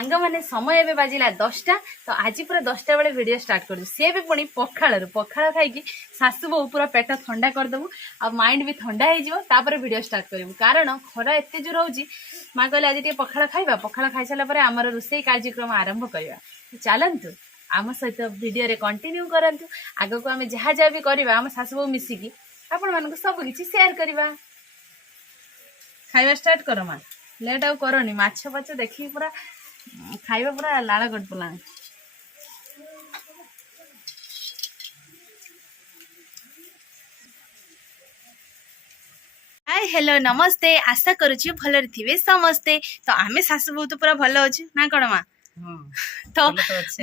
सांग मैंने समय एवं बाजिला 10टा तो आज पूरा 10टा बेले वीडियो स्टार्ट कर सी भी पुणी पखाड़ पखाड़ खाई सासु बो पूरा पेट ठंडा करदेबू आ माइंड भी ठंडा हो वीडियो स्टार्ट करूँ कारण खरा एत जोर होची माँ कहले आज टे पखाड़ खाइबा पखाड़ खाई सारा आम रोषे कार्यक्रम आरंभ करवा चलतु आम सहित वीडियो कंटिन्यू करतु आग को आम जहाँ जहाँ भी करवा आम सासु बो मिसिकी आपण मानक सब किसी शेयर करवा खाइबा स्टार्ट कर माँ लेट आउ करनी माछ पाछ देखी पूरा खाइबा पूरा लाल कट पला। हाय हेलो नमस्ते आशा करुची भलरे थिबे समस्ते तो आमे सासु बहुत पूरा भल अछि ना कोन मा तो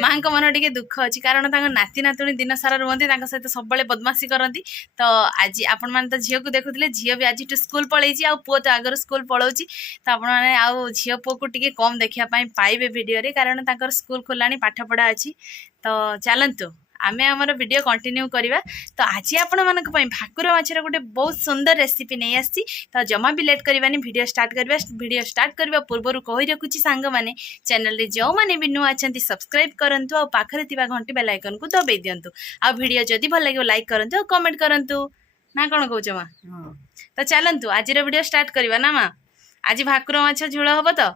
माँ को मन टे दुख अच्छी कारण नाती नातुणी दिन सारा रुहती सहित सब बदमाशी करती तो आज आपण मैंने तो झील को देखुले झील भी आज स्कूल पलि आ पुओ तो आगर स्कूल पलाऊँ तो आपण झील पुओ को टे कम देखापी पाइबे भिडियो कारण स्कूल खोला पाठ पढ़ा अच्छी तो चलतु आमे आमर वीडियो कंटिन्यू करवा तो आज आपण मानक भाकुर माछर गोटे बहुत सुंदर रेसिपी नहीं आसी तो जमा भी लेट करवानी वीडियो स्टार्ट करवा वीडियो स्टार्ट करवा पूर्व कही रखुची सांग माने चैनल रे जो माने भी नुआ अछंती सब्सक्राइब करंतु आ पाखरे थिबा घंटी बेल आइकन को दबाई दियंतु आ वीडियो जदी भल लागियो लाइक करंतु आ कमेंट करंतु ना कोन कहउछ मा तो चलंतु आज रो वीडियो स्टार्ट करवा ना मा आज भाकुर माछ झोल हबो तो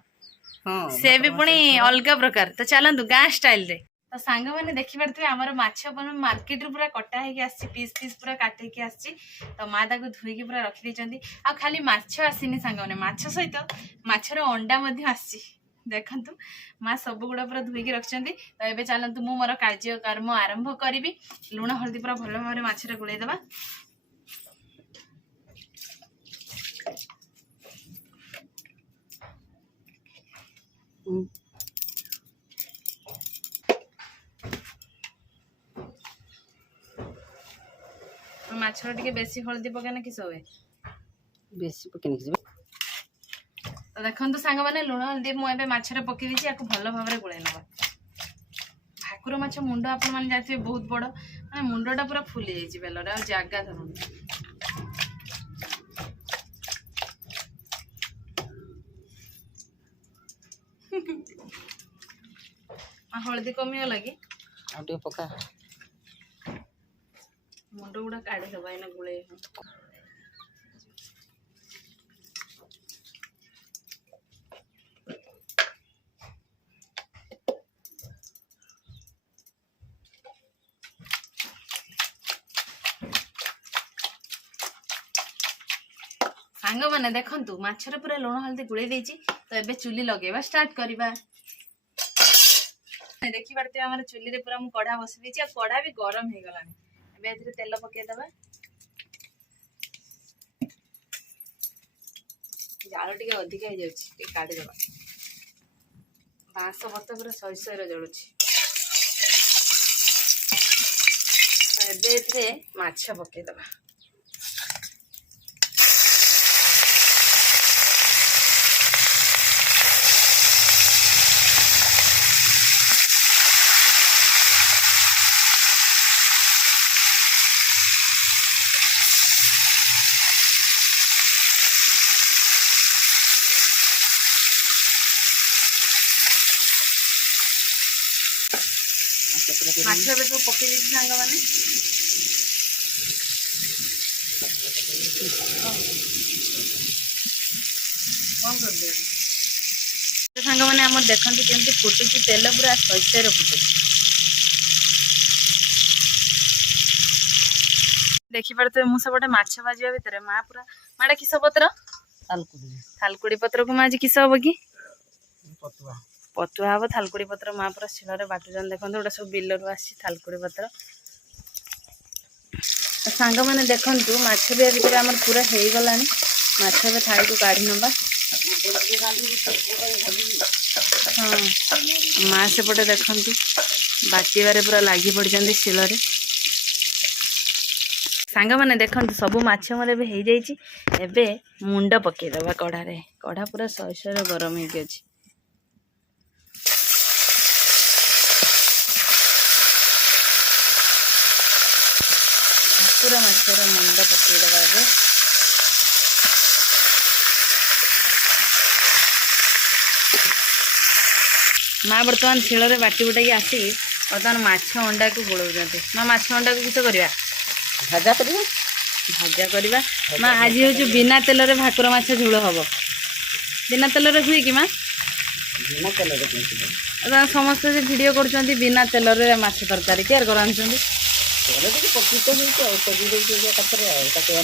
से भी पुणी अलग प्रकार तो चलंतु गाँ स्टाइल रे तो सांग मैंने देखी पारे आमर माछ मार्केट पूरा कटा होगी पीस पीस पूरा काटिकी आसी तो माँ ताको धोईकी पूरा रखी आ खाली माछ आसीनी सांग मैंने माछ सहित माछर अंडा आसी देखंतु माँ सब गुड़ा पूरा धोईकी रखिंट तो ये चलतु मु मोर कार्यक्रम आरंभ करी लुण हल्दी पूरा भल भाव माछरे गुड़ेदेवा माछर टिके बेसी हल्दी पकाना किस हुए बेसी पकेनि कि तो देखंतु सांग माने लुण हल्दी मुझे माछरे पकई देछि याको भल भाव गुड़ाई नवा भाकुर माछ मुंड आपण माने जाथिबे बहुत बड़ माने मुंडटा पूरा फुली जाइछि बेलरे आ जागा धरुन हल्दी कमी गला कि आ टे पका मुंड गुड़ा काढ़ी दबा एना गुड़े सांग माने देखंतु माछरे पूरा लुण हल्दी गुड़े देछि तो एबे चुली लगेबा स्टार्ट करबा देखी पारते हमर चुली रे पूरा मु कढ़ा बसि देछि आ कढ़ा भी गरम हे गलानी एबे एथिरे तेल पके दबा जाल टिके अधिक हे जाउछि टिके काढी दबा बांस बत पूरा सई सई रे जळुछि तो एबे एथिरे माछ पके दबा माछ भी सब पकई दी सांग मैंने सांग मैंने आम देखते केमती फुटुची तेल पूरा शैशर फुटुची देखी पारे मुझे माछ भाजा भितर माँ पूरा माड़ा किस पत्र थालकुड़ी पत्र को माँ आज किस हम कि पतुआ हम थालकुड़ी पत्र माँ पूरा शिल बाटुन देखते गोटे सब बिलर आसी थालकुड़ी पत्र सांग मैंने देखु माछ भी भितर आम पूरा हो गला माछ ए थाली को काढ़ी नवा हाँ माँ सेपटे देखु बाटिबारे पूरा लगी पड़ते शिल सांग मैंने देखते सब माछ मोर भी हो जाए मुंड पकईदबा कढ़ारे कढ़ा पूरा शहे शहे गरम हो पूरा माछर मुंड पकईदबा माँ बर्तमान शिଳରେ बाटी बुटाई आसिक बर्तमान माछ अंडा को गोलाउଛନ୍ତି माँ माछ अंडा को किस करवा भजा करिए भजा करवा माँ आज हूँ बिना तेल रे भाकुर माछ झोल हम बिना तेल रे हुए कि माँ बिना तेल रे समस्ते जो भिड कर बिना तेल रे माछ तरकारी तैयार कर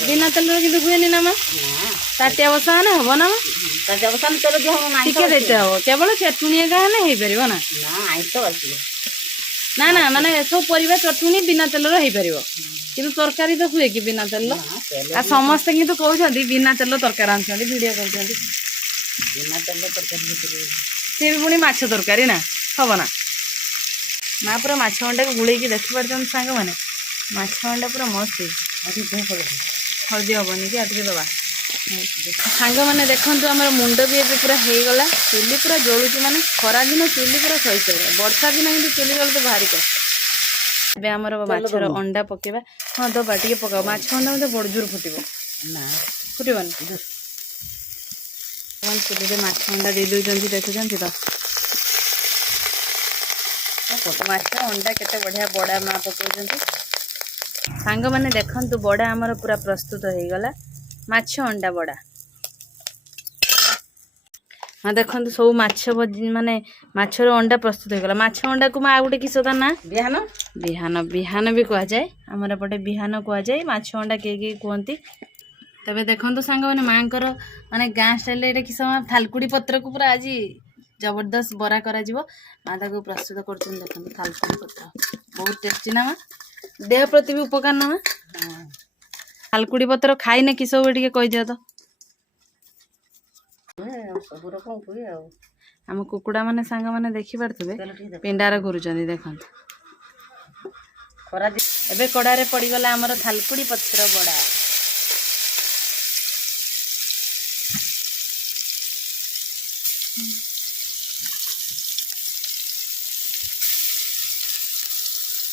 बिना तेल रे किंतु हुए ना माँ ताटिया बसा ना हम ना टिके देते हम केवल चटुणी का हो पार ना ना ना माने सब परिबा चटुनी बिना तेल रो हो पार किंतु तरकारी तो हुए कि बिना तेल आ समस्ते किंतु कहउछंती बिना तेल तरकारी आनछंती वीडियो करछंती बिना तेल तरकारी से भी पुणी माछ तरकारी ना हम ना माँ पूरा माछ अंडा को गुड़े देखी पार्थ सांग मैंने माछ अंडा पूरा मस्त हल्दी हेनी कि आगे दबा सांग मैंने देखु आम मुंड भी एवं पूरा हो गला चुली पूरा जलुची माने खरा दिन चुली पूरा सही सही वर्षा दिन कि चुली जल तो भारी कष्ट ए आमर माछर अंडा पकेबा हाँ दबा टे पकाओ माछ अंडा मतलब बड़ जोर फुटब फुटबन चुली माछ अंडा दे दौरान देखुं तो माछ अंडा केते बढ़िया बड़ा माँ पकाउछंती सांग मैंने देखंतु बड़ा आमर पूरा प्रस्तुत हो गला माछ अंडा बड़ा हाँ देखंतु सब माछ माने माछर अंडा प्रस्तुत हो गला माछ अंडा को माँ गोटे किस ना बिहान बिहान बिहान भी कह जाए आमर एपटे बिहान कह जाए माछ अंडा किए कहती तबे देखंतु सांग मैंने माँकर माने गाँ स्टाइल किस थालकुड़ी पत्र को पूरा आज जबरदस्त बरा करा माँ ताको प्रस्तुत कर देखो थालकुड़ी पत्र बहुत टेस्टी ना माँ देह प्रति भी उपकार ना माँ थालकुड़ी पत्र खाइने कि सब टे कही दिया तो सब रकम हुए आम कुकुड़ा माने सांग माने देखी पारे पिंडार घुरुचंदी देखंतु खरा एबे कड़ारे पड़गला आमर थालकुड़ी पत्र बड़ा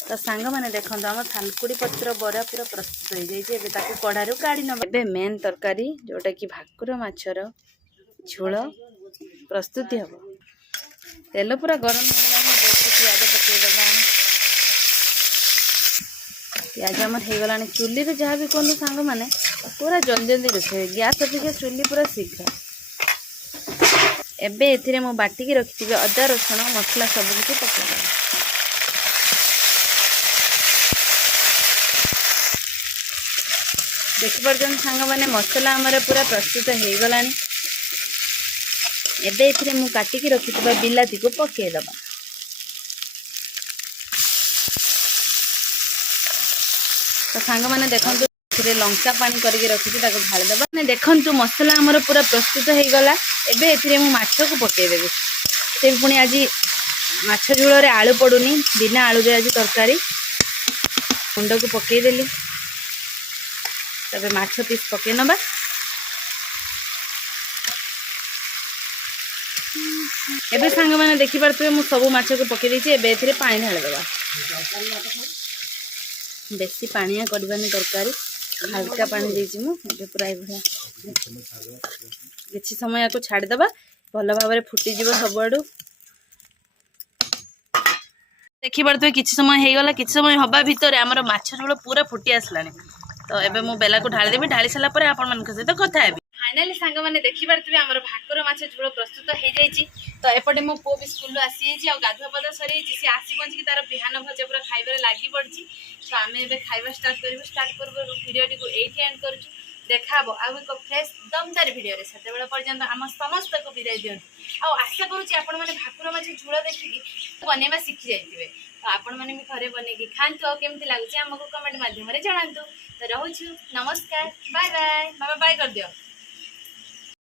तो सांग मैंने देखो आम थालकुड़ी पत्र बरा पूरा प्रस्तुत हो जाए कड़ारू काढ़ी नबे मेन तरकारी जोटा कि भाकुर माछर झोल प्रस्तुति हम तेल पूरा गरम पियाज पकईदबा पियाज आम होगला चुली जहाँ भी कहूँ सांग मैंने पूरा जल्दी जल्दी रोषे गैस अपेक्षा चुली पूरा शीघ्र एबे एथिरे मु बाटिकी रखी अदा रसुण मसला सब किसी पकईदेबा देखिपार सांग मैंने मसला आमर पूरा प्रस्तुत हो गला एबे एथिरे मु काटिकी रखिथिबा बिलाती को पकेइदबा तो सांग मैंने देखंतु एथिरे लंका पानी करके रखिथि ताको ढाली दबा ने देखंतु मसला आमर पूरा प्रस्तुत हो गला एबे एथिरे मु माछ को पकेइ देबे से पुणी आज माछ झोल रे आलू पड़ुनी बिना आलू रे आज तरकारी मुंड को पकेइ देली तबे माछ पीस पके नबा एबे सांग मैंने देखी पारे मु सब माछ को पके देछि एबे एथिरे पानी ढाली दबा बेसी पानिया करबानी तरकारी हल्का पानी देछि मु एबे पूरा बढ़िया किछि समय को छाड़ी दबा भल भाव फुटी जीव सब आडू देखी पारे किछि समय हो गला किछि समय हवा भितर आमर माछ झोल पूरा फुटी आसलानी तो एबे मु बेला को ढाली देबी ढाली सारा पर आपण मान सहित कथा हेबी फाइनाली सांग मैंने देखी पारे आमर भाकुर माछ झोल प्रस्तुत हो जाइए तो एपटे मो पु भी स्कूल आसी जाइए गाधुआ पाधा सरी सी आसी पहुँची तार बिहान भजा पूरा खाइबार लगी पड़ी तो आम ए खाଇବା स्टार्ट कर भिडियोटी को ये एंड कर देखा आउ एक फ्रेश दमदार भिडियो से पर्यंत आम समस्त को विदाय दिंतु आशा करुँच आपण मैंने भाकुर माछ झोल देखिकी बनवा शिखी जाइए तो आपण मैंने भी घरे बनई खातु आ केमती लगुच आमको कमेंट मध्यम जनातु तो रोचु नमस्कार बाय बाय बाबा बाय कर दियो।